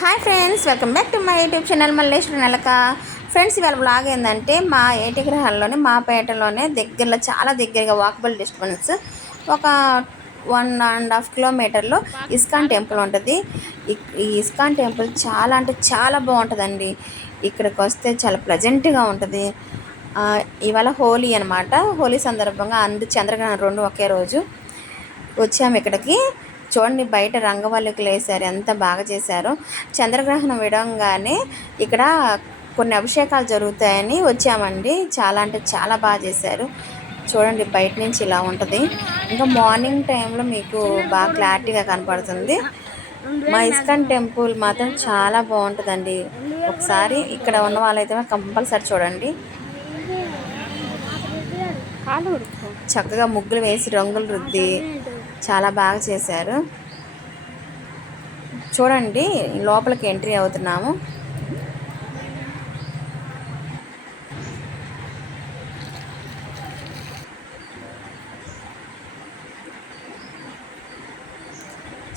Hi friends, welcome back to my YouTube channel Malleswari నెలక. Friends, ఇవాళ blog ఏంటంటే మా ఏటి గ్రహాల్లోనే మా పేటలోనే దగ్గరలో చాలా దగ్గరగా వాకబుల్ డిస్టెన్స్ ఒక 1.5 కిలోమీటర్లో ఇస్కాన్ టెంపుల్ ఉంటుంది. ఈ ఇస్కాన్ టెంపుల్ చాలా అంటే చాలా బాగుంటుందండి. ఇక్కడికి వస్తే చాలా ప్లెజెంట్గా ఉంటుంది. ఇవాళ హోలీ అనమాట. హోలీ సందర్భంగా చంద్రగ్రహణం 2 ఒకే రోజు వచ్చాము ఇక్కడికి. చూడండి, బయట రంగవల్లికలు వేశారు, ఎంత బాగా చేశారో. చంద్రగ్రహణం విడంగానే ఇక్కడ కొన్ని అభిషేకాలు జరుగుతాయని వచ్చామండి. చాలా అంటే చాలా బాగా చేశారు. చూడండి, బయట నుంచి ఇలా ఉంటుంది. ఇంకా మార్నింగ్ టైంలో మీకు బాగా క్లారిటీగా కనపడుతుంది. మా ఇస్కాన్ టెంపుల్ మాత్రం చాలా బాగుంటుందండి. ఒకసారి ఇక్కడ ఉన్న వాళ్ళైతే కంపల్సరీ చూడండి. చక్కగా ముగ్గులు వేసి రంగులు రుద్ది చాలా బాగా చేశారు. చూడండి, లోపలికి ఎంట్రీ అవుతున్నాము.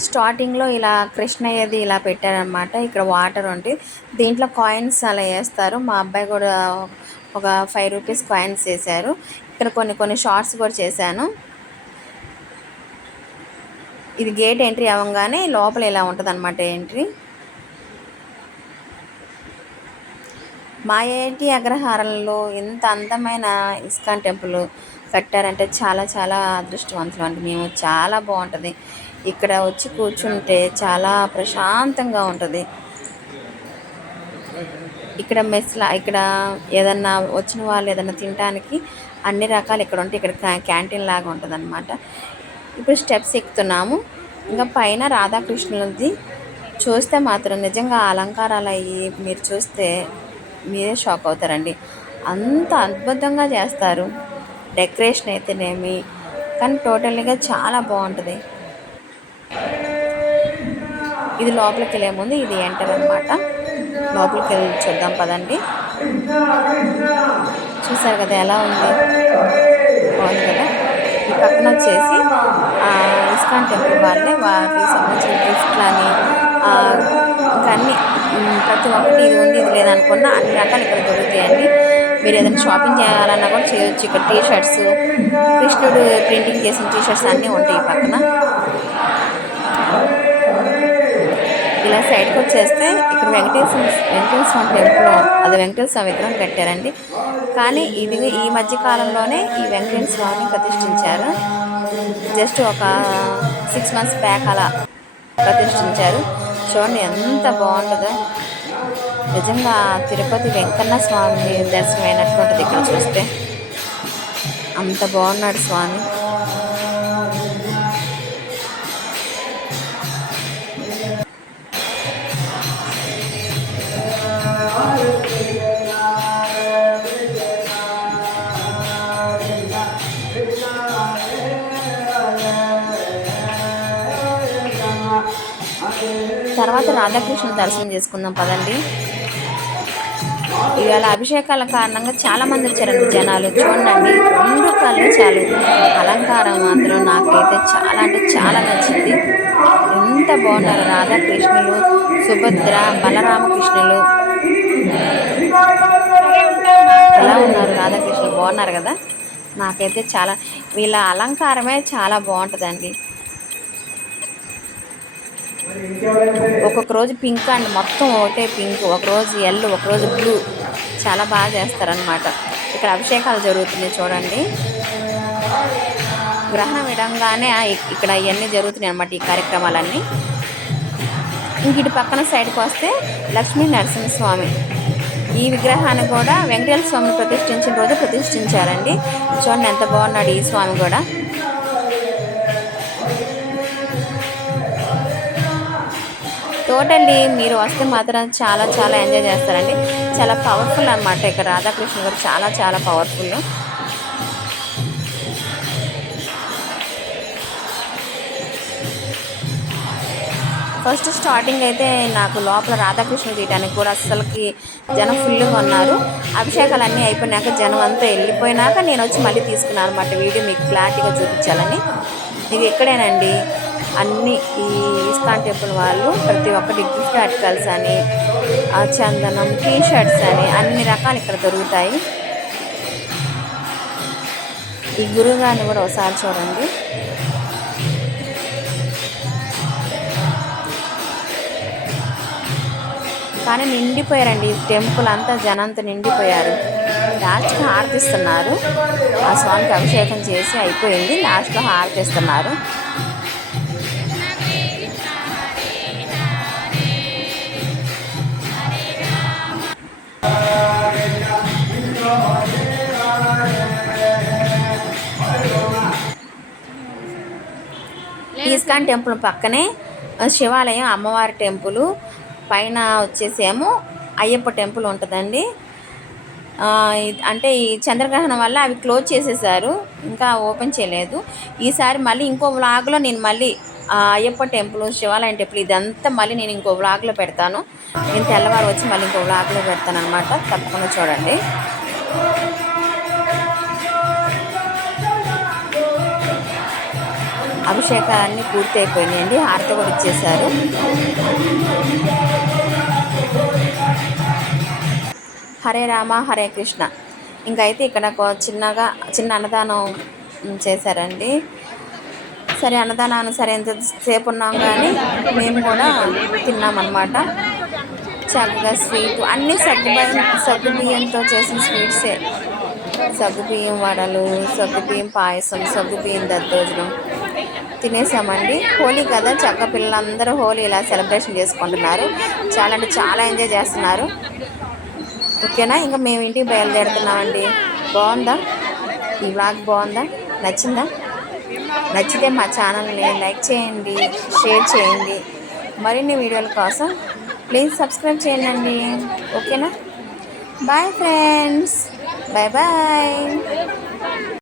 స్టార్టింగ్లో ఇలా కృష్ణయ్యది ఇలా పెట్టారనమాట. ఇక్కడ వాటర్ ఉంటుంది, దీంట్లో కాయిన్స్ అలా వేస్తారు. మా అబ్బాయి కూడా ఒక 5 రూపీస్ కాయిన్స్ వేశారు. ఇక్కడ కొన్ని షార్ట్స్ కూడా చేశాను. ఇది గేట్ ఎంట్రీ అవ్వగానే లోపల ఇలా ఉంటుంది అన్నమాట ఎంట్రీ. మా ఏటి అగ్రహారంలో ఇంత అందమైన ఇస్కాన్ టెంపుల్ కట్టారంటే చాలా చాలా అదృష్టవంతులు అండి మేము. చాలా బాగుంటుంది. ఇక్కడ వచ్చి కూర్చుంటే చాలా ప్రశాంతంగా ఉంటుంది. ఇక్కడ ఇక్కడ ఏదన్నా వచ్చిన వాళ్ళు ఏదన్నా తినడానికి అన్ని రకాలు ఇక్కడ ఉంటాయి. ఇక్కడ క్యాంటీన్ లాగా ఉంటుంది అన్నమాట. ఇప్పుడు స్టెప్స్ ఎక్కుతున్నాము. ఇంకా పైన రాధాకృష్ణులది చూస్తే మాత్రం నిజంగా అలంకారాలు అయ్యి మీరు చూస్తే మీరే షాక్ అవుతారండి. అంత అద్భుతంగా చేస్తారు. డెకరేషన్ అయితేనేమి, కానీ టోటల్గా చాలా బాగుంటుంది. ఇది లోపలికి వెళ్ళే ముందు ఇది ఎంటర్ అనమాట. లోపలికి వెళ్ళి చూద్దాం పదండి. చూసారు కదా ఎలా ఉంది, బాగుంది కదా. ఈ పక్కన వచ్చేసి ఇస్కాన్ టెంపుల్ వాళ్ళే వాటికి సంబంధించిన గిఫ్ట్లు అని ఇంకా అన్నీ ప్రతి ఒక్కటి ఇది ఉంది ఇది లేదనుకున్న అన్ని రకాలు ఇక్కడ దొరుకుతాయండి. మీరు ఏదైనా షాపింగ్ చేయాలన్నా కూడా చేయొచ్చు. ఇక్కడ టీషర్ట్స్, కృష్ణుడు ప్రింటింగ్ చేసిన టీషర్ట్స్ అన్నీ ఉంటాయి ఈ పక్కన. ఇలా సైడ్కి వచ్చేస్తే ఇక్కడ వెంకటేశ్వర స్వామి టెంపుల్, అది వెంకటేశ్వర స్వామి విగ్రహం కట్టారండి. కానీ ఇది ఈ మధ్య కాలంలోనే ఈ వెంకటేశ్వర స్వామిని ప్రతిష్ఠించారు. జస్ట్ ఒక 6 months బ్యాక్ అలా ప్రతిష్ఠించారు. చూడండి ఎంత బాగుంటుందో. నిజంగా తిరుపతి వెంకన్న స్వామి దర్శనం అయినట్టు ఉంటుంది ఇక్కడ చూస్తే. అంత బాగున్నాడు స్వామి. తర్వాత రాధాకృష్ణ దర్శనం చేసుకుందాం పదండి. ఇవాళ అభిషేకాల కారణంగా చాలామంది వచ్చారండి జనాలు. చూడండి, 2 కళ్ళు చాలు. అలంకారం మాత్రం నాకైతే చాలా అంటే చాలా నచ్చింది. ఎంత బాగున్నారు రాధాకృష్ణులు, సుభద్ర, బలరామకృష్ణులు. ఎలా ఉన్నారు రాధాకృష్ణులు, బాగున్నారు కదా. నాకైతే చాలా వీళ్ళ అలంకారమే చాలా బాగుంటుందండి. ఒక్కొక్క రోజు పింక్ అండి, మొత్తం ఒకటే పింక్, ఒకరోజు ఎల్లో, ఒకరోజు బ్లూ. చాలా బాగా చేస్తారనమాట. ఇక్కడ అభిషేకాలు జరుగుతున్నాయి చూడండి. గ్రహణం విడంగానే ఇక్కడ ఇవన్నీ జరుగుతున్నాయి అన్నమాట, ఈ కార్యక్రమాలన్నీ. ఇంక ఇటు పక్కన సైడ్కి వస్తే లక్ష్మీ నరసింహస్వామి. ఈ విగ్రహాన్ని కూడా వెంకటేశ్వర స్వామిని ప్రతిష్ఠించిన రోజు ప్రతిష్ఠించారండి. చూడండి ఎంత బాగున్నాడు ఈ స్వామి కూడా. టోటల్లీ మీరు వస్తే మాత్రం చాలా చాలా ఎంజాయ్ చేస్తారండి. చాలా పవర్ఫుల్ అనమాట. ఇక్కడ రాధాకృష్ణ గారు చాలా చాలా పవర్ఫుల్. ఫస్ట్ స్టార్టింగ్ అయితే నాకు లోపల రాధాకృష్ణ తీయడానికి కూడా అస్సలకి జనం ఫుల్గా ఉన్నారు. అభిషేకాలు అన్నీ అయిపోయినాక జనం అంతా వెళ్ళిపోయినాక నేను వచ్చి మళ్ళీ తీసుకున్నాను అనమాట వీడియో మీకు క్లారిటీగా చూపించాలని. ఇది ఇక్కడేనండి అన్నీ ఈ ఇస్కాన్ టెంపుల్ వాళ్ళు ప్రతి ఒక్కటి గిఫ్ట్ ఆర్టికల్స్ అని, చందనం, టీ షర్ట్స్ అని అన్ని రకాలు ఇక్కడ దొరుకుతాయి. ఈ గురువుగారిని కూడా ఒకసారి చూడండి. కానీ నిండిపోయారండి, ఈ టెంపుల్ అంతా జనంతో నిండిపోయారు. లాస్ట్కి హారతిస్తున్నారు. ఆ స్వామికి అభిషేకం చేసి అయిపోయింది, లాస్ట్లో హారతిస్తున్నారు. ఇస్కాన్ టెంపుల్ పక్కనే శివాలయం, అమ్మవారి టెంపుల్, పైన వచ్చేసేమో అయ్యప్ప టెంపుల్ ఉంటుందండి. అంటే ఈ చంద్రగ్రహణం వల్ల అవి క్లోజ్ చేసేసారు, ఇంకా ఓపెన్ చేయలేదు. ఈసారి మళ్ళీ ఇంకో వ్లాగ్లో నేను మళ్ళీ అయ్యప్ప టెంపుల్, శివాలయం టెంపుల్ ఇదంతా మళ్ళీ నేను ఇంకో వ్లాగ్లో పెడతాను. నేను తెల్లవారు వచ్చి మళ్ళీ ఇంకో వ్లాగ్లో పెడతాను అనమాట. తప్పకుండా చూడండి. అభిషేకాలన్నీ పూర్తి అయిపోయినాయండి, హారతి కూడా ఇచ్చేశారు. హరే రామ హరే కృష్ణ. ఇంకైతే ఇక్కడ చిన్న అన్నదానం చేశారండి. సరే అన్నదానాన్ని సరే ఎంతసేపు ఉన్నాం కానీ మేము కూడా తిన్నామన్నమాట. చక్కగా స్వీట్ అన్నీ సగ్గుబియ్యంతో చేసిన స్వీట్సే. సగ్గుబియ్యం వడలు, సగ్గుబియ్యం పాయసం, సగ్గుబియ్యం దద్దోజనం తినేసామండి. హోలీ కదా, చక్క పిల్లలందరూ హోలీ ఇలా సెలబ్రేషన్ చేసుకుంటున్నారు. చాలా అంటే చాలా ఎంజాయ్ చేస్తున్నారు. ఓకేనా, ఇంకా మేము ఇంటికి బయలుదేరుతున్నామండి. బాగుందా ఈ వ్లాగ్? బాగుందా? నచ్చిందా? నచ్చితే మా ఛానల్ని లైక్ చేయండి, షేర్ చేయండి. మరిన్ని వీడియోల కోసం ప్లీజ్ సబ్స్క్రైబ్ చేయండి. ఓకేనా, బాయ్ ఫ్రెండ్స్, బాయ్ బాయ్.